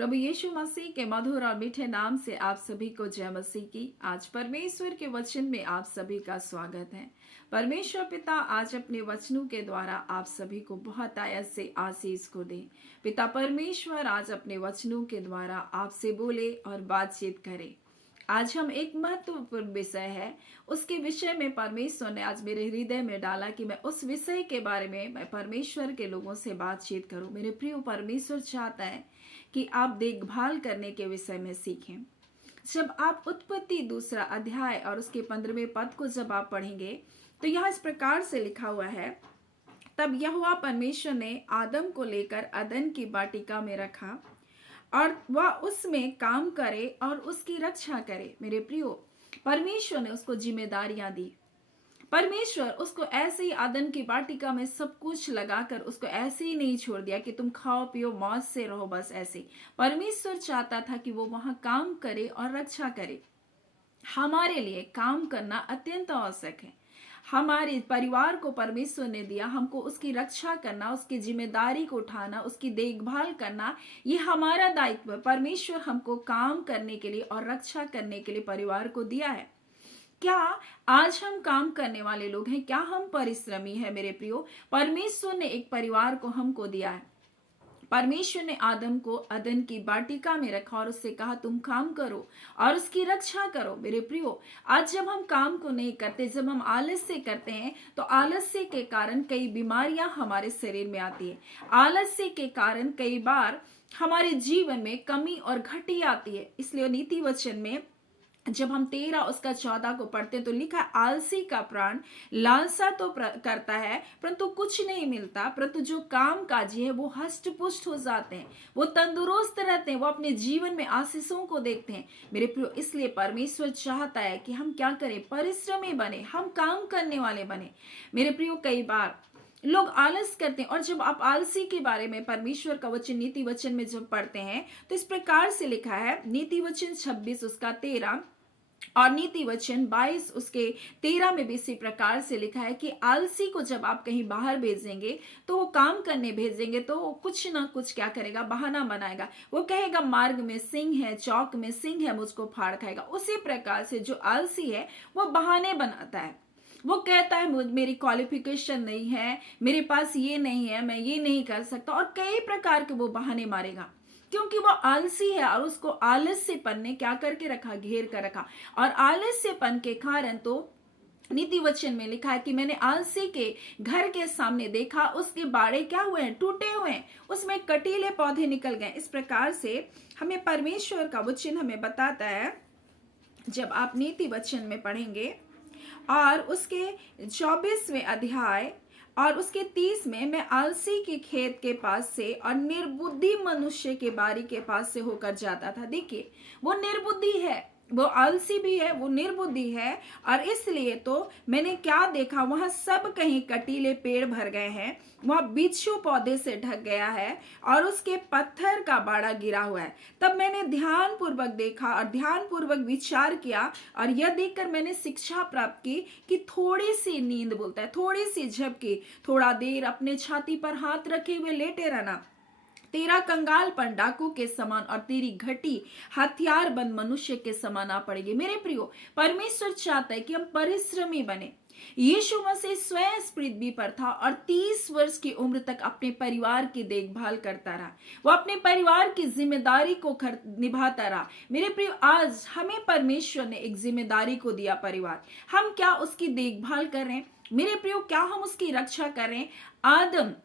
प्रभु यीशु मसीह के मधुर और मीठे नाम से आप सभी को जय मसीह की। आज परमेश्वर के वचन में आप सभी का स्वागत है। परमेश्वर पिता आज अपने वचनों के द्वारा आप सभी को बहुत आयत से आशीष को दे। पिता परमेश्वर आज अपने वचनों के द्वारा आपसे बोले और बातचीत करे। आज हम एक महत्वपूर्ण विषय है, उसके विषय में परमेश्वर ने आज मेरे हृदय में डाला कि मैं उस विषय के बारे में मैं परमेश्वर के लोगों से बातचीत करूं। मेरे प्रिय, परमेश्वर चाहता है कि आप देखभाल करने के विषय में सीखें। जब आप उत्पत्ति 2 अध्याय और उसके 15वें पद को जब आप पढ़ेंगे तो यह इस प्रकार से लिखा हुआ है, तब यहोवा परमेश्वर ने आदम को लेकर अदन की वाटिका में रखा और वह उसमें काम करे और उसकी रक्षा करे। मेरे प्रियो, परमेश्वर ने उसको जिम्मेदारियां दी। परमेश्वर उसको ऐसे ही आदन की वाटिका में सब कुछ लगाकर उसको ऐसे ही नहीं छोड़ दिया कि तुम खाओ पियो मौज से रहो, बस ऐसे। परमेश्वर चाहता था कि वो वहां काम करे और रक्षा करे। हमारे लिए काम करना अत्यंत आवश्यक है। हमारे परिवार को परमेश्वर ने दिया, हमको उसकी रक्षा करना, उसकी जिम्मेदारी को उठाना, उसकी देखभाल करना, ये हमारा दायित्व है। परमेश्वर हमको काम करने के लिए और रक्षा करने के लिए परिवार को दिया है। क्या आज हम काम करने वाले लोग हैं? क्या हम परिश्रमी हैं? मेरे प्रियो, परमेश्वर ने एक परिवार को हमको दिया है। परमेश्वर ने आदम को अदन की वाटिका में रखा और उससे कहा तुम काम करो और उसकी रक्षा करो। मेरे प्रियो, आज जब हम काम को नहीं करते, जब हम आलस्य करते हैं, तो आलस्य के कारण कई बीमारियां हमारे शरीर में आती है। आलस्य के कारण कई बार हमारे जीवन में कमी और घटी आती है। इसलिए नीति वचन में जब हम 13 उसका 14 को पढ़ते तो लिखा, आलसी का प्राण लालसा तो करता है परंतु कुछ नहीं मिलता, परंतु जो काम काजी है वो हष्ट पुष्ट हो जाते हैं, वो तंदुरुस्त रहते हैं, वो अपने जीवन में आशीषों को देखते हैं। मेरे प्रियो, इसलिए परमेश्वर चाहता है कि हम क्या करें? परिश्रमी बने, हम काम करने वाले बने। मेरे प्रियो, कई बार लोग आलस करते हैं और जब आप आलसी के बारे में परमेश्वर का वचन नीति वचन में जब पढ़ते हैं तो इस प्रकार से लिखा है, नीति वचन 26 उसका 13 और नीति वचन 22 उसके 13 में भी इसी प्रकार से लिखा है कि आलसी को जब आप कहीं बाहर भेजेंगे तो वो काम करने भेजेंगे तो वो कुछ ना कुछ क्या करेगा? बहाना बनाएगा। वो कहेगा मार्ग में सिंह है, चौक में सिंह है, मुझको फाड़ खाएगा। उसी प्रकार से जो आलसी है वो बहाने बनाता है। वो कहता है मेरी क्वालिफिकेशन नहीं है, मेरे पास ये नहीं है, मैं ये नहीं कर सकता, और कई प्रकार के वो बहाने मारेगा क्योंकि वो आलसी है। और उसको आलस्यपन ने क्या करके रखा? घेर कर रखा। और आलस्यपन के कारण तो नीति वचन में लिखा है कि मैंने आलसी के घर के सामने देखा, उसके बाड़े क्या हुए हैं? टूटे हुए हैं, उसमें कटीले पौधे निकल गए। इस प्रकार से हमें परमेश्वर का वचन हमें बताता है, जब आप नीति वचन में पढ़ेंगे और उसके 24वें अध्याय और उसके 30 में, मैं आलसी के खेत के पास से और निर्बुद्धि मनुष्य के बारी के पास से होकर जाता था। देखिए, वो निर्बुद्धि है, वो आलसी भी है, वो निर्बुद्धि है। और इसलिए तो मैंने क्या देखा, वहां सब कहीं कटीले पेड़ भर गए हैं, वहां बिच्छू पौधे से ढक गया है और उसके पत्थर का बाड़ा गिरा हुआ है। तब मैंने ध्यान पूर्वक देखा और ध्यान पूर्वक विचार किया और यह देखकर मैंने शिक्षा प्राप्त की कि थोड़ी सी नींद, बोलता है थोड़ी सी झपकी, थोड़ा देर अपने छाती पर हाथ रखे हुए लेटे रहना, तेरा कंगालपन डाकू के समान और तेरी घटी हथियार बंद मनुष्य के समान आ पड़ेगी। मेरे प्रियो, परमेश्वर चाहता है कि हम परिश्रमी बने। यीशु मसीह स्वयं इस पृथ्वी पर था और 30 वर्ष की उम्र तक अपने परिवार की देखभाल करता रहा। वो अपने परिवार की जिम्मेदारी को निभाता रहा। मेरे प्रियो, आज हमें परमेश्वर ने एक जिम्मेदारी को दिया, परिवार। हम क्या उसकी देखभाल कर रहे हैं? मेरे प्रियो, क्या हम उसकी रक्षा कर रहे हैं?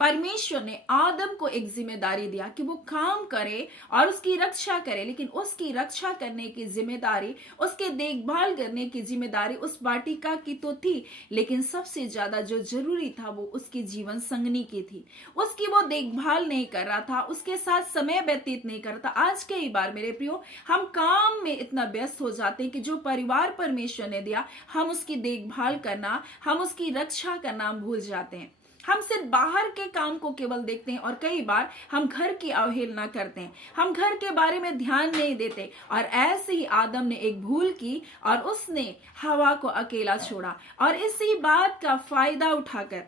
परमेश्वर ने आदम को एक जिम्मेदारी दिया कि वो काम करे और उसकी रक्षा करे, लेकिन उसकी रक्षा करने की जिम्मेदारी, उसके देखभाल करने की जिम्मेदारी उस वाटिका की तो थी, लेकिन सबसे ज्यादा जो जरूरी था वो उसकी जीवन संगनी की थी। उसकी वो देखभाल नहीं कर रहा था, उसके साथ समय व्यतीत नहीं कर रहा था। आज कई बार मेरे प्रियो, हम काम में इतना व्यस्त हो जाते हैं कि जो परिवार परमेश्वर ने दिया, हम उसकी देखभाल करना, हम उसकी रक्षा करना हम भूल जाते हैं। हम सिर्फ बाहर के काम को केवल देखते हैं और कई बार हम घर की अवहेलना करते हैं, हम घर के बारे में ध्यान नहीं देते। और ऐसे ही आदम ने एक भूल की और उसने हवा को अकेला छोड़ा और इसी बात का फायदा उठाकर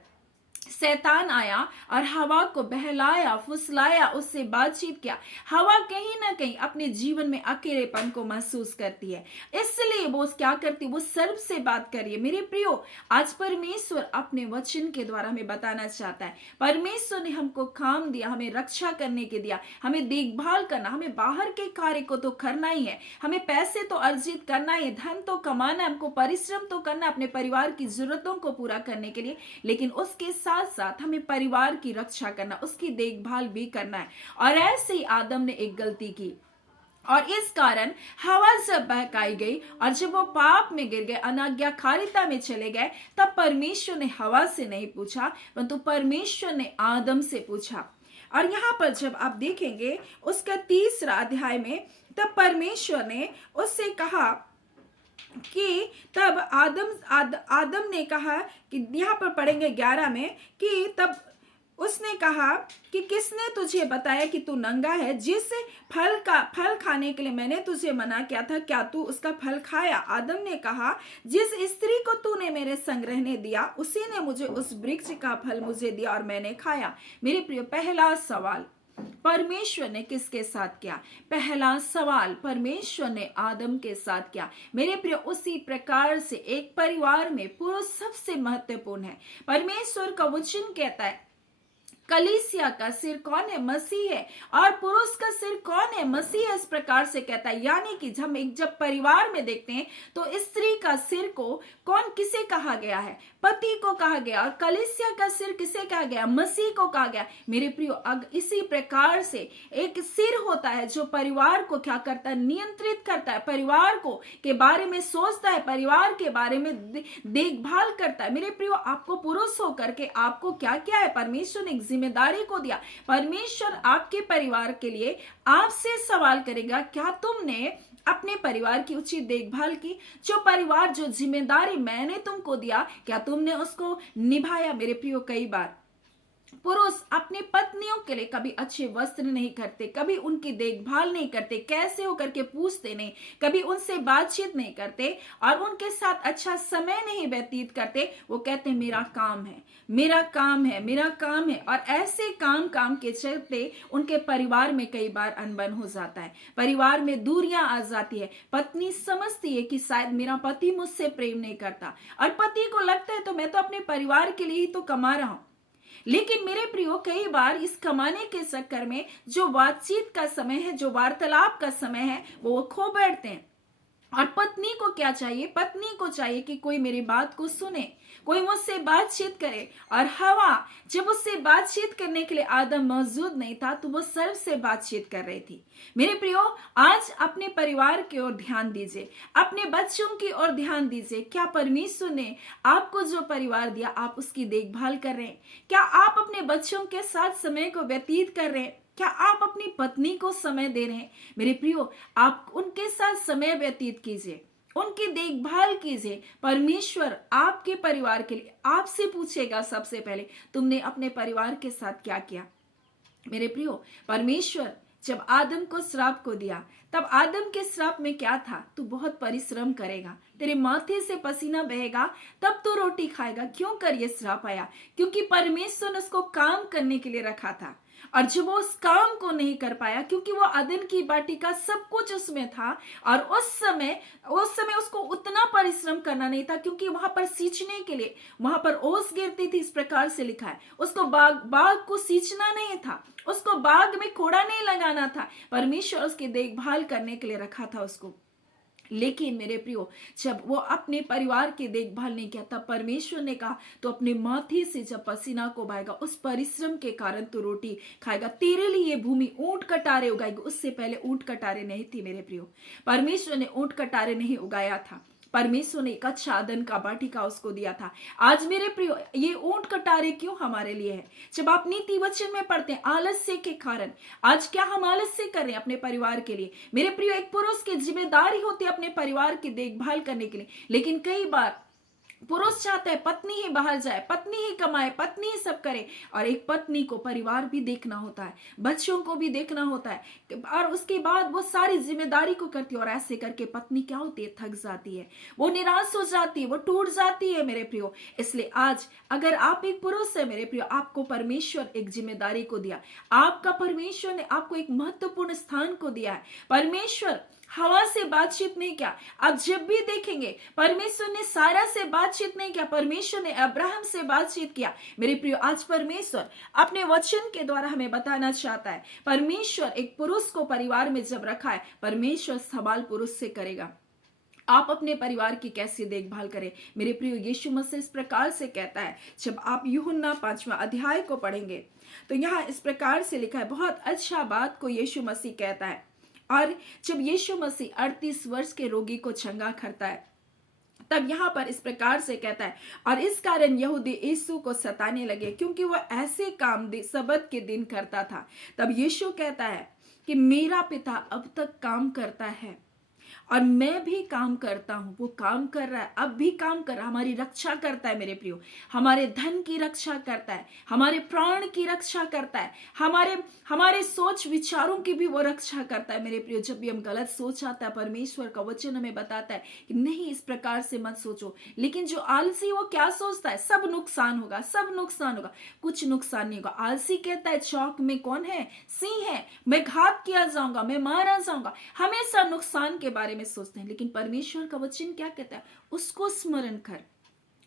शैतान आया और हवा को बहलाया, फुसलाया, उससे बातचीत किया। हवा कहीं ना कहीं अपने जीवन में अकेलेपन को महसूस करती है, इसलिए वो क्या करती है, वो सर्प से बात करिए। मेरे प्रियो, आज परमेश्वर अपने वचन के द्वारा हमें बताना चाहता है। परमेश्वर ने हमको काम दिया, हमें रक्षा करने के दिया, हमें देखभाल करना, हमें बाहर के कार्य को तो करना ही है, हमें पैसे तो अर्जित करना है, धन तो कमाना है, हमको परिश्रम तो करना है अपने परिवार की जरूरतों को पूरा करने के लिए, लेकिन उसके साथ साथ हमें परिवार की रक्षा करना, उसकी देखभाल भी करना है। और ऐसे ही आदम ने एक गलती की और इस कारण हवा जब बहकाई गई और जब वो पाप में गिर गए, अनाज्ञाकारिता में चले गए, तब परमेश्वर ने हवा से नहीं पूछा, परंतु परमेश्वर ने आदम से पूछा। और यहां पर जब आप देखेंगे उसका 3रा अध्याय में, तब परमेश्वर ने उससे कहा कि तब आदम ने कहा कि यहाँ पर पढ़ेंगे 11 में कि तब उसने कहा कि किसने तुझे बताया कि तू नंगा है, जिस फल खाने के लिए मैंने तुझे मना किया था, क्या तू उसका फल खाया? आदम ने कहा, जिस स्त्री को तूने मेरे संग रहने दिया, उसी ने मुझे उस वृक्ष का फल मुझे दिया और मैंने खाया। मेरे प्रिय, पहला सवाल परमेश्वर ने किसके साथ किया? पहला सवाल परमेश्वर ने आदम के साथ किया। मेरे प्रिय, उसी प्रकार से एक परिवार में पुरुष सबसे महत्वपूर्ण है। परमेश्वर का वचन कहता है कलीसिया का सिर कौन है? मसीह है। और पुरुष का सिर कौन है? मसीह है। इस प्रकार से कहता है, यानी कि जब परिवार में देखते हैं तो स्त्री का सिर को किसे कहा गया है? पति को कहा गया। और कलीसिया का सिर किसे कहा गया? मसीह को कहा गया। मेरे प्रियो, इसी प्रकार से एक सिर होता है जो परिवार को क्या करता है? नियंत्रित करता है, परिवार को के बारे में सोचता है, परिवार के बारे में देखभाल करता है। मेरे प्रियो, आपको पुरुष होकर के आपको क्या क्या है? परमेश्वर ने जिम्मेदारी को दिया। परमेश्वर आपके परिवार के लिए आपसे सवाल करेगा, क्या तुमने अपने परिवार की उचित देखभाल की? जो परिवार, जो जिम्मेदारी मैंने तुमको दिया, क्या तुमने उसको निभाया? मेरे प्रियो, कई बार पुरुष अपनी पत्नियों के लिए कभी अच्छे वस्त्र नहीं करते, कभी उनकी देखभाल नहीं करते, कैसे हो करके पूछते नहीं, कभी उनसे बातचीत नहीं करते और उनके साथ अच्छा समय नहीं व्यतीत करते। वो कहते हैं मेरा काम है, मेरा काम है, मेरा काम है। और ऐसे काम के चलते उनके परिवार में कई बार अनबन हो जाता है, परिवार में दूरियां आ जाती है। पत्नी समझती है कि शायद मेरा पति मुझसे प्रेम नहीं करता, और पति को लगता है तो मैं तो अपने परिवार के लिए ही तो कमा रहा हूं। लेकिन मेरे प्रियो, कई बार इस कमाने के चक्कर में जो बातचीत का समय है, जो वार्तालाप का समय है, वो खो बैठते हैं। और पत्नी को क्या चाहिए? पत्नी को चाहिए कि कोई मेरी बात को सुने, कोई मुझसे बातचीत करे। और हवा जब उससे बातचीत करने के लिए आदम मौजूद नहीं था, तो वो सर्प से बातचीत कर रही थी। मेरे प्रियो, आज अपने परिवार की ओर ध्यान दीजिए, अपने बच्चों की ओर ध्यान दीजिए। क्या परमेश्वर ने आपको जो परिवार दिया, आप उसकी देखभाल कर रहे हैं? क्या आप अपने बच्चों के साथ समय को व्यतीत कर रहे हैं? क्या आप अपनी पत्नी को समय दे रहे हैं? मेरे प्रियो, आप उनके साथ समय व्यतीत कीजिए, उनकी देखभाल कीजिए। परमेश्वर आपके परिवार के लिए आपसे पूछेगा सबसे पहले, तुमने अपने परिवार के साथ क्या किया? मेरे प्रियो, परमेश्वर जब आदम को श्राप को दिया, तब आदम के श्राप में क्या था? तू बहुत परिश्रम करेगा, तेरे माथे से पसीना बहेगा, तब तू रोटी खाएगा। क्यों कर ये श्राप आया? क्योंकि परमेश्वर ने उसको काम करने के लिए रखा था, और जब वो उस काम को नहीं कर पाया, क्योंकि वो अदन की वाटिका सब कुछ उसमें था, और उस समय उसको उतना परिश्रम करना नहीं था, क्योंकि वहां पर सींचने के लिए वहां पर ओस गिरती थी। इस प्रकार से लिखा है, उसको बाग को सींचना नहीं था, उसको बाग में कोड़ा नहीं लगाना था। परमेश्वर उसकी देखभाल करने के लिए रखा था उसको। लेकिन मेरे प्रियो, जब वो अपने परिवार की देखभाल नहीं किया, तब परमेश्वर ने कहा तो अपने माथे से जब पसीना को बहाएगा, उस परिश्रम के कारण तो रोटी खाएगा। तेरे लिए ये भूमि ऊंट कटारे उगाएगी। उससे पहले ऊंट कटारे नहीं थी मेरे प्रियो, परमेश्वर ने ऊंट कटारे नहीं उगाया था। परमेश्वर ने एक अच्छा अदन का वाटिका उसको दिया था। आज मेरे प्रियो, ये ऊंट कटारे क्यों हमारे लिए है? जब आप नीति वचन में पढ़ते हैं, आलस्य के कारण आज क्या हम आलस्य कर रहे हैं अपने परिवार के लिए? मेरे प्रियो, एक पुरुष की जिम्मेदारी होती है अपने परिवार की देखभाल करने के लिए, लेकिन कई बार पुरुष चाहता है पत्नी ही बाहर जाए, पत्नी ही कमाए, पत्नी ही सब करे, और एक पत्नी को परिवार भी देखना होता है, बच्चों को भी देखना होता है, और उसके बाद वो सारी जिम्मेदारी को करती है। और ऐसे करके पत्नी क्या होती है, थक जाती है, वो निराश हो जाती है, वो टूट जाती है मेरे प्रियो। इसलिए आज अगर आप एक पुरुष है मेरे प्रियो, आपको परमेश्वर एक जिम्मेदारी को दिया, आपका परमेश्वर ने आपको एक महत्वपूर्ण स्थान को दिया है। परमेश्वर हवा से बातचीत नहीं किया, आप जब भी देखेंगे परमेश्वर ने सारा से बातचीत नहीं किया, परमेश्वर ने अब्राहम से बातचीत किया। मेरे प्रियो, आज परमेश्वर अपने वचन के द्वारा हमें बताना चाहता है, परमेश्वर एक पुरुष को परिवार में जब रखा है, परमेश्वर सवाल पुरुष से करेगा। आप अपने परिवार की कैसी देखभाल करें। मेरे प्रियो, यीशु मसीह इस प्रकार से कहता है, जब आप यूहन्ना 5वां अध्याय को पढ़ेंगे तो यहाँ इस प्रकार से लिखा है, बहुत अच्छा बात को यीशु मसीह कहता है। और जब यीशु मसीह 38 वर्ष के रोगी को चंगा करता है, तब यहाँ पर इस प्रकार से कहता है, और इस कारण यहूदी यीशु को सताने लगे क्योंकि वह ऐसे काम सबत के दिन करता था। तब यीशु कहता है कि मेरा पिता अब तक काम करता है और मैं भी काम करता हूं। वो काम कर रहा है, अब भी काम कर रहा है, हमारी रक्षा करता है मेरे प्रियो, हमारे धन की रक्षा करता है, हमारे प्राण की रक्षा करता है, हमारे सोच विचारों की भी वो रक्षा करता है मेरे प्रियो। जब भी हम गलत सोच आता है, परमेश्वर का वचन हमें बताता है कि नहीं, इस प्रकार से मत सोचो। लेकिन जो आलसी, वो क्या सोचता है, सब नुकसान होगा, सब नुकसान होगा। कुछ नुकसान नहीं होगा। आलसी कहता है चौक में कौन है, सिंह है, मैं घात किया जाऊंगा, मैं मारा जाऊंगा, हमेशा नुकसान के बारे में सोचते हैं। लेकिन परमेश्वर का वचन क्या कहता है, उसको स्मरण कर,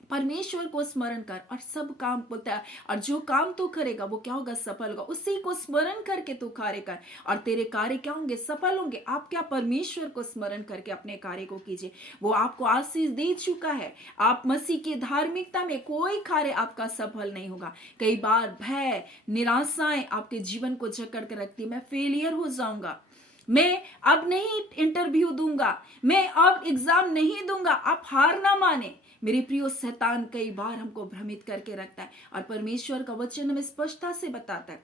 परमेश्वर को स्मरण कर और सब काम होता है। और जो काम तू करेगा वो क्या होगा, सफल होगा। उसी को स्मरण करके तू कार्य कर और तेरे कार्य क्या होंगे, सफल होंगे। आप क्या, परमेश्वर को स्मरण करके अपने कार्य को कीजिए, वो आपको आशीष दे चुका है। आप मसीह की धार्मिकता में कोई कार्य आपका सफल नहीं होगा। कई बार भय, निराशाएं आपके जीवन को जकड़ कर रखती है, मैं फेलियर हो जाऊंगा, मैं अब नहीं इंटरव्यू दूंगा, मैं अब एग्जाम नहीं दूंगा, आप हार ना माने। मेरे प्रियो, शैतान कई बार हमको भ्रमित करके रखता है और परमेश्वर का वचन हमें स्पष्टता से बताता है।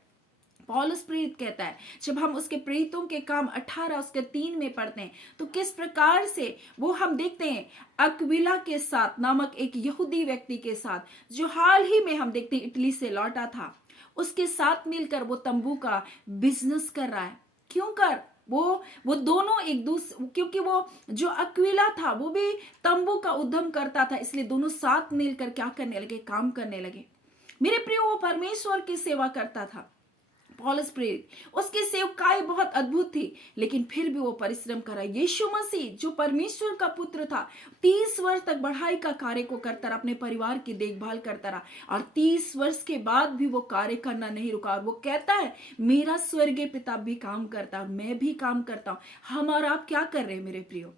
पौलुस प्रेरित कहता है, जब हम उसके प्रेरितों के काम 18 उसके 3 में पढ़ते हैं तो किस प्रकार से वो हम देखते हैं, अक्विला के साथ नामक एक यहूदी व्यक्ति के साथ, जो हाल ही में हम देखते हैं इटली से लौटा था, उसके साथ मिलकर वो तंबू का बिजनेस कर रहा है। क्यों कर, वो दोनों एक दूसरे, क्योंकि वो जो अक्विला था वो भी तंबू का उद्यम करता था, इसलिए दोनों साथ मिलकर क्या करने लगे, काम करने लगे। मेरे प्रियो, वो परमेश्वर की सेवा करता था। पौलुस प्रेरित, उसकी सेवकाई बहुत अद्भुत थी, लेकिन फिर भी वो परिश्रम करा। यीशु मसीह जो परमेश्वर का पुत्र था, 30 वर्ष तक बढ़ाई का कार्य को करता रहा, अपने परिवार की देखभाल करता रहा, और 30 वर्ष के बाद भी वो कार्य करना नहीं रुका। और वो कहता है, मेरा स्वर्गीय पिता भी काम करता है और मैं भी काम करता हूं। हम और आप क्या कर रहे हैं मेरे प्रियो,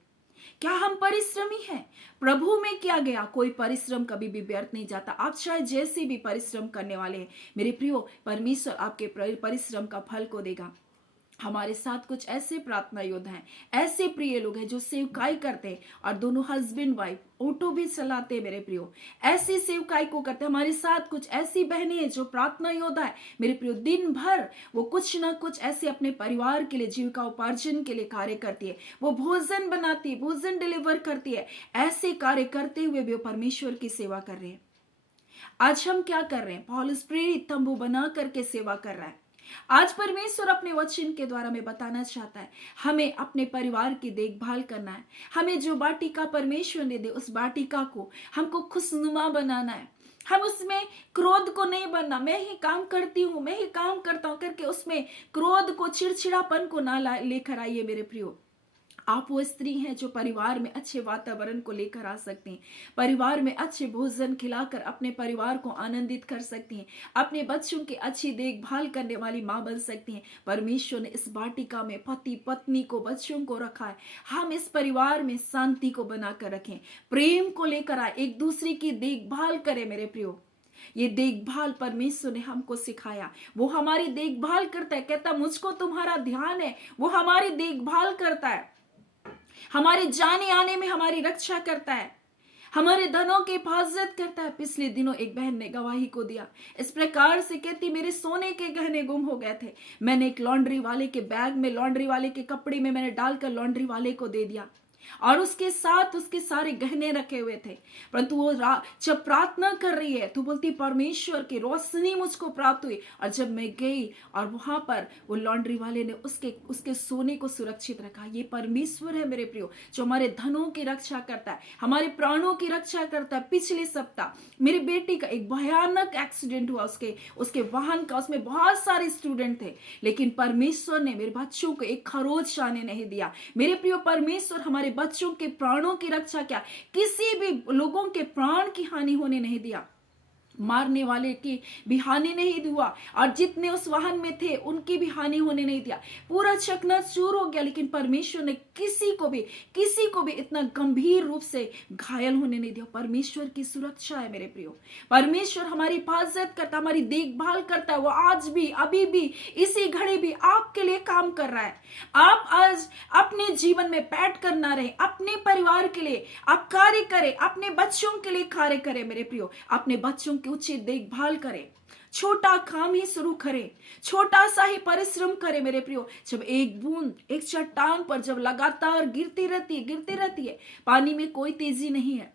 क्या हम परिश्रमी हैं? प्रभु में किया गया कोई परिश्रम कभी भी व्यर्थ नहीं जाता। आप चाहे जैसे भी परिश्रम करने वाले हैं मेरे प्रियो, परमेश्वर आपके परिश्रम का फल को देगा। हमारे साथ कुछ ऐसे प्रार्थना योद्धा हैं, ऐसे प्रिय लोग हैं जो सेवकाई करते हैं और दोनों हस्बैंड वाइफ ऑटो भी चलाते हैं मेरे प्रियो, ऐसी सेवकाई को करते हैं। हमारे साथ कुछ ऐसी बहनें हैं जो प्रार्थना योद्धा है मेरे प्रियो, दिन भर वो कुछ ना कुछ ऐसे अपने परिवार के लिए, जीविका उपार्जन के लिए कार्य करती है। वो भोजन बनाती है, भोजन डिलीवर करती है, ऐसे कार्य करते हुए भी वो परमेश्वर की सेवा कर रहे हैं। आज हम क्या कर रहे हैं? पौलुस प्रेरित तंबू बना करके सेवा कर रहा है। आज परमेश्वर अपने वचन के द्वारा में बताना चाहता है, हमें अपने परिवार की देखभाल करना है। हमें जो बाटिका परमेश्वर ने दी, उस बाटिका को हमको खुशनुमा बनाना है। हम उसमें क्रोध को नहीं बनना, मैं ही काम करती हूँ, मैं ही काम करता हूँ करके उसमें क्रोध को, चिड़चिड़ापन को ना लेकर आइए मेरे प्रियो। आप वो स्त्री हैं जो परिवार में अच्छे वातावरण को लेकर आ सकती हैं, परिवार में अच्छे भोजन खिलाकर अपने परिवार को आनंदित कर सकती हैं, अपने बच्चों की अच्छी देखभाल करने वाली माँ बन सकती हैं। परमेश्वर ने इस वाटिका में पति पत्नी को, बच्चों को रखा है। हम इस परिवार में शांति को बनाकर रखें, प्रेम को लेकर आए, एक दूसरे की देखभाल करें मेरे प्रियो। ये देखभाल परमेश्वर ने हमको सिखाया, वो हमारी देखभाल करता है। कहता मुझको तुम्हारा ध्यान है, वो हमारी देखभाल करता है, हमारे जाने आने में हमारी रक्षा करता है, हमारे धनों की हिफाजत करता है। पिछले दिनों एक बहन ने गवाही को दिया, इस प्रकार से कहती, मेरे सोने के गहने गुम हो गए थे, मैंने एक लॉन्ड्री वाले के बैग में, लॉन्ड्री वाले के कपड़े में मैंने डालकर लॉन्ड्री वाले को दे दिया। और उसके साथ उसके सारे गहने रखे हुए थे। परंतु वो जब प्रार्थना कर रही है तो बोलती परमेश्वर की रोशनी मुझको प्राप्त हुई। और जब मैं गई और वहां पर वो लॉन्ड्री वाले ने उसके उसके सोने को सुरक्षित रखा। ये परमेश्वर है मेरे प्रियो, जो हमारे धनों की रक्षा करता है, हमारे प्राणों की रक्षा करता है। पिछले सप्ताह मेरी बेटी का एक भयानक एक्सीडेंट हुआ, उसके उसके वाहन का, उसमें बहुत सारे स्टूडेंट थे, लेकिन परमेश्वर ने मेरे बच्चों को एक खरोच आने नहीं दिया। मेरे प्रियो, परमेश्वर हमारे बच्चों के प्राणों की रक्षा क्या, किसी भी लोगों के प्राण की हानि होने नहीं दिया, मारने वाले की भी हानि नहीं हुआ, और जितने उस वाहन में थे उनकी भी हानि होने नहीं दिया। पूरा चकनाचूर हो गया, लेकिन परमेश्वर ने किसी को भी इतना गंभीर रूप से घायल होने नहीं दिया। परमेश्वर की सुरक्षा है मेरे प्रियो। परमेश्वर हमारी हिफाजत करता, हमारी देखभाल करता है। वो आज भी, अभी भी, इसी घड़ी भी आपके लिए काम कर रहा है। आप आज अपने जीवन में बैठ कर ना रहे, अपने परिवार के लिए आप कार्य करें, अपने बच्चों के लिए कार्य करें मेरे प्रियो। अपने बच्चों की उचित देखभाल करें, छोटा काम ही शुरू करें, छोटा सा ही परिश्रम करें मेरे प्रियो। जब एक बूंद एक चट्टान पर जब लगातार गिरती रहती है, पानी में कोई तेजी नहीं है,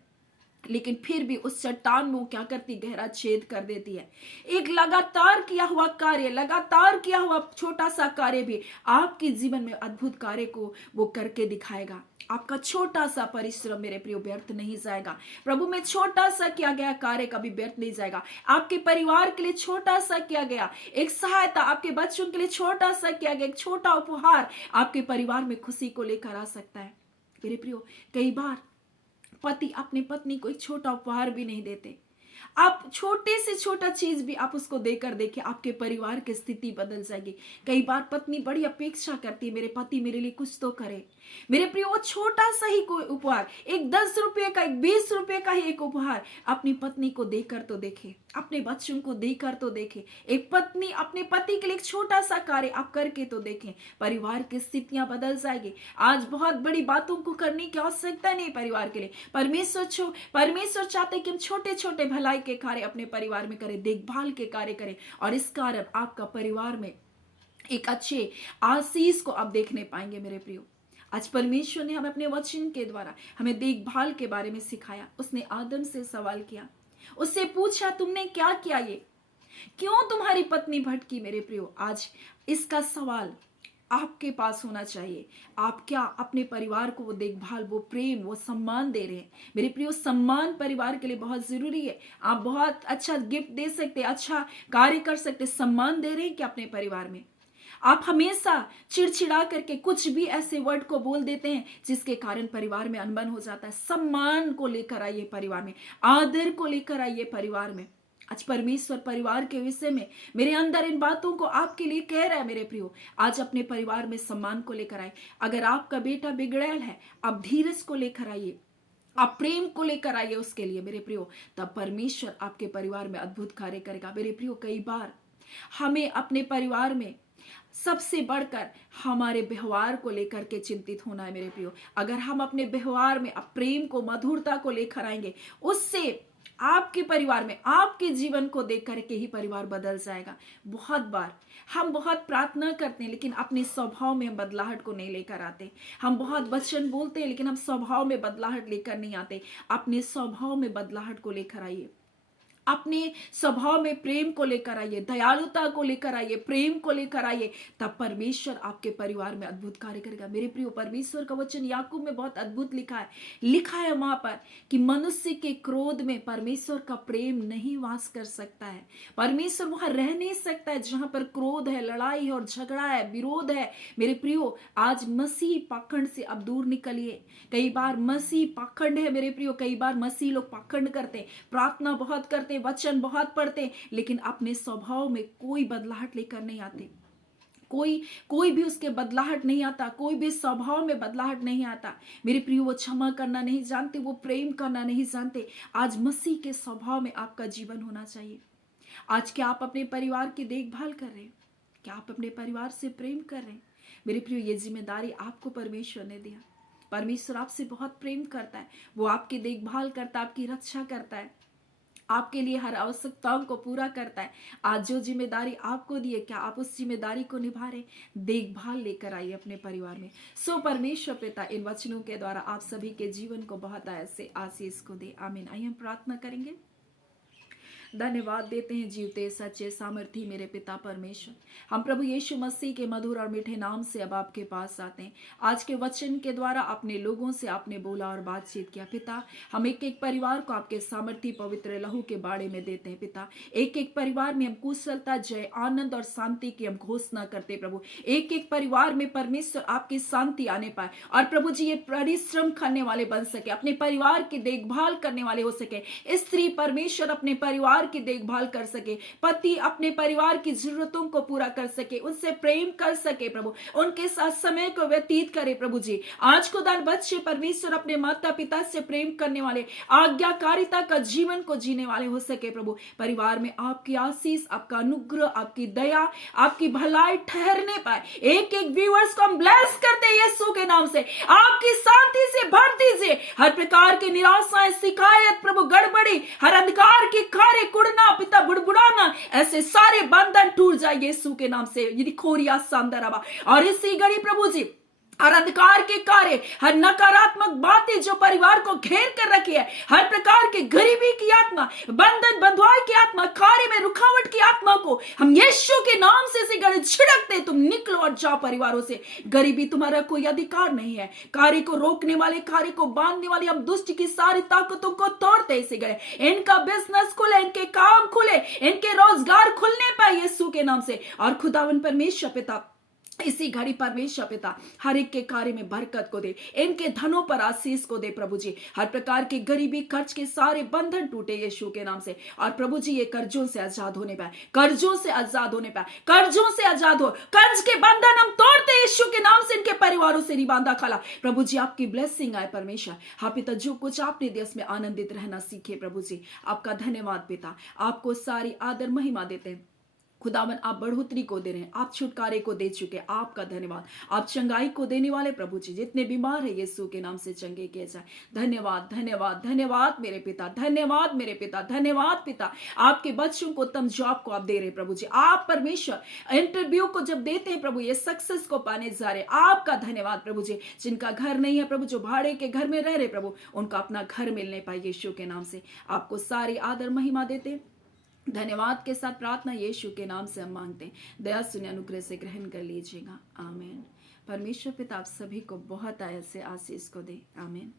लेकिन फिर भी उस चट्टान में वो क्या करती, गहरा छेद कर देती है। एक लगातार किया हुआ कार्य, लगातार किया हुआ छोटा सा कार्य भी आपके जीवन में अद्भुत कार्य को वो करके दिखाएगा। आपका छोटा सा परिश्रम मेरे प्रियो व्यर्थ नहीं जाएगा। प्रभु में छोटा सा किया गया कार्य कभी व्यर्थ नहीं जाएगा। आपके परिवार के लिए छोटा सा किया गया एक सहायता, आपके बच्चों के लिए छोटा सा किया गया एक छोटा उपहार आपके परिवार में खुशी को लेकर आ सकता है मेरे प्रियो। कई बार पति अपनी पत्नी को एक छोटा उपहार भी नहीं देते। आप छोटे से छोटा चीज भी आप उसको देकर देखिए, आपके परिवार की स्थिति बदल जाएगी। कई बार पत्नी बड़ी अपेक्षा करती है, मेरे पति मेरे लिए कुछ तो करे। मेरे प्रिय, वो छोटा सा ही कोई उपहार, एक 10 रुपये का, एक 20 रुपये का ही एक उपहार अपनी पत्नी को देकर तो देखे, अपने बच्चों को देकर तो देखे। एक पत्नी अपने पति के लिए एक छोटा सा कार्य आप करके तो देखें, परिवार की स्थितियां बदल जाएगी। आज बहुत बड़ी बातों को करने की आवश्यकता नहीं परिवार के लिए। परमेश्वर चाहते हैं कि हम छोटे छोटे भलाई के कार्य अपने परिवार में करें, देखभाल के कार्य करें, और इस कारण आपका परिवार में एक अच्छे आशीष को आप देखने पाएंगे मेरे प्रियो। आज परमेश्वर ने हमें अपने वचन के द्वारा हमें देखभाल के बारे में सिखाया। उसने आदम से सवाल किया, उससे पूछा तुमने क्या किया, ये क्यों तुम्हारी पत्नी भटकी। मेरे प्रियो, आज इसका सवाल आपके पास होना चाहिए। आप क्या अपने परिवार को वो देखभाल, वो प्रेम, वो सम्मान दे रहे हैं। मेरे प्रियो, सम्मान परिवार के लिए बहुत जरूरी है। आप बहुत अच्छा गिफ्ट दे सकते, अच्छा कार्य कर सकते, सम्मान दे रहे हैं कि अपने परिवार में आप हमेशा चिड़चिड़ा करके कुछ भी ऐसे वर्ड को बोल देते हैं जिसके कारण परिवार में अनबन हो जाता है। सम्मान को लेकर आइए परिवार में, आदर को लेकर आइए परिवार में। आज परमेश्वर परिवार के विषय में मेरे अंदर इन बातों को आपके लिए कह रहा है मेरे प्रियो। आज अपने परिवार में सम्मान को लेकर आए। अगर आपका बेटा बिगड़ैल है, आप धीरज को लेकर आइए, आप प्रेम को लेकर आइए उसके लिए मेरे प्रियो, तब परमेश्वर आपके परिवार में अद्भुत कार्य करेगा मेरे प्रियो। कई बार हमें अपने परिवार में सबसे बढ़कर हमारे व्यवहार को लेकर के चिंतित होना है मेरे प्रियो। अगर हम अपने व्यवहार में प्रेम को, मधुरता को लेकर आएंगे, उससे आपके परिवार में, आपके जीवन को देख करके ही परिवार बदल जाएगा। बहुत बार हम बहुत प्रार्थना करते हैं, लेकिन अपने स्वभाव में हम बदलाहट को नहीं लेकर आते। हम बहुत वचन बोलते हैं, लेकिन हम स्वभाव में बदलाहट लेकर नहीं आते। अपने स्वभाव में बदलाहट को लेकर आइए, अपने स्वभाव में प्रेम को लेकर आइए, दयालुता को लेकर आइए, प्रेम को लेकर आइए, तब परमेश्वर आपके परिवार में अद्भुत कार्य करेगा मेरे प्रियो। परमेश्वर का वचन याकूब में बहुत अद्भुत लिखा है वहां पर कि मनुष्य के क्रोध में परमेश्वर का प्रेम नहीं वास कर सकता है। परमेश्वर वहां रह नहीं सकता है जहां पर क्रोध है, लड़ाई है और झगड़ा है, विरोध है। मेरे प्रियो, आज मसीह पाखंड से अब दूर निकलिए। कई बार मसीह पाखंड है मेरे प्रियो, कई बार मसीह लोग पाखंड करते, प्रार्थना बहुत करते, वचन बहुत पढ़ते, लेकिन अपने स्वभाव में कोई बदलाहट लेकर नहीं आते। कोई भी उसके बदलाहट नहीं आता, कोई भी स्वभाव में बदलाहट नहीं आता मेरे प्रियो। वो क्षमा करना नहीं जानते, वो प्रेम करना नहीं जानते। आज मसीह के स्वभाव में आपका जीवन होना चाहिए। आज क्या आप अपने परिवार की देखभाल कर रहे हैं? क्या आप अपने परिवार से प्रेम कर रहे हैं? मेरे प्रियो, ये जिम्मेदारी आपको परमेश्वर ने दिया। परमेश्वर आपसे बहुत प्रेम करता है, वो आपकी देखभाल करता है, आपकी रक्षा करता है। आपके लिए हर आवश्यकताओं को पूरा करता है। आज जो जिम्मेदारी आपको दी है, क्या आप उस जिम्मेदारी को निभा रहे? देखभाल लेकर आइए अपने परिवार में। सो परमेश्वर पिता इन वचनों के द्वारा आप सभी के जीवन को बहुत ऐसे आशीष को दे। आमीन। आइए हम प्रार्थना करेंगे। धन्यवाद देते हैं जीवते सच्चे सामर्थी मेरे पिता परमेश्वर, हम प्रभु यीशु मसीह के मधुर और मीठे नाम से अब आपके पास आते हैं। आज के वचन के द्वारा अपने लोगों से आपने बोला और बातचीत किया। पिता, हम एक एक परिवार को आपके सामर्थी पवित्र लहू के बारे में देते हैं। पिता, एक एक परिवार में हम कुशलता, जय, आनंद और शांति की हम घोषणा करते हैं। प्रभु, एक एक परिवार में परमेश्वर आपकी शांति आने पाए और प्रभु जी ये परिश्रम करने वाले बन सके, अपने परिवार की देखभाल करने वाले हो सके। स्त्री परमेश्वर अपने परिवार की देखभाल कर सके, पति अपने परिवार की जरूरतों को पूरा कर सके, उनसे प्रेम कर सके, प्रभु उनके साथ समय को व्यतीत करे। प्रभु जी आज को दान बच्चे परमेश्वर अपने माता पिता से प्रेम करने वाले, आज्ञाकारिता का जीवन को जीने वाले हो सके। प्रभु परिवार में आपकी आशीष, आपका अनुग्रह, आपकी दया, आपकी भलाई ठहरने पाए। एक एक व्यूअर्स को हम ब्लेस करते हैं यीशु के नाम से। आपकी शांति से भर दीजिए। हर प्रकार की निराशाएं, शिकायत, प्रभु गड़बड़ी, हर अंधकार की कार्य, कुड़ना, पिता बुड़बुड़ाना, ऐसे सारे बंधन टूट जाए यीशु के नाम से। यदि खोरिया सांदराबा और इसी घड़ी प्रभु जी हर अंधकार के कार्य, हर नकारात्मक बातें जो परिवार को घेर कर रखी है, हर प्रकार की गरीबी की आत्मा, बंधन बंधुआई की आत्मा, कार्य में रुकावट की आत्मा को हम यीशु के नाम से छिड़कते। तुम निकलो और जाओ परिवारों से। गरीबी तुम्हारा कोई अधिकार नहीं है। कार्य को रोकने वाले, कार्य को बांधने वाली हम दुष्ट की सारी ताकतों को तोड़ते इसे गए। इनका बिजनेस खुले, इनके काम खुले, इनके रोजगार खुलने पाए यीशु के नाम से। और खुदावन परमेश्वर पिता इसी घड़ी परमेश्वर पिता हर एक के कार्य में बरकत को दे, इनके धनों पर आशीष को दे। प्रभु जी हर प्रकार की गरीबी, कर्ज के सारे बंधन टूटे यीशु के नाम से। और प्रभु जी ये कर्जों से आजाद होने पाए, कर्जों से आजाद होने पाए, कर्जों से आजाद हो, कर्ज के बंधन हम तोड़ते यीशु के नाम से। इनके परिवारों से निबांधा खाला। प्रभु जी आपकी ब्लेसिंग आए परमेश्वर। हाँ पिता, जो कुछ आपने देश में आनंदित रहना सीखे प्रभु जी, आपका धन्यवाद पिता। आपको सारी आदर महिमा देते हैं। खुदावन आप बढ़ोतरी को दे रहे हैं, आप छुटकारे को दे चुके, आपका धन्यवाद। आप चंगाई को देने वाले प्रभु जी, जितने बीमार है यीशु के नाम से चंगे किए जाए। धन्यवाद धन्यवाद धन्यवाद मेरे पिता, धन्यवाद मेरे पिता, धन्यवाद पिता। आपके बच्चों को उत्तम जॉब को आप दे रहे प्रभु जी। आप परमेश्वर इंटरव्यू को जब देते हैं प्रभु, ये सक्सेस को पाने जा रहे, आपका धन्यवाद प्रभु जी। जिनका घर नहीं है प्रभु, जो भाड़े के घर में रह रहे प्रभु, उनका अपना घर मिलने पाए यीशु के नाम से। आपको सारी आदर महिमा देते, धन्यवाद के साथ प्रार्थना यीशु के नाम से हम मांगते हैं। दया सुने, अनुग्रह से ग्रहण कर लीजिएगा। आमीन। परमेश्वर पिता आप सभी को बहुत ऐसे आशीष को दे। आमीन।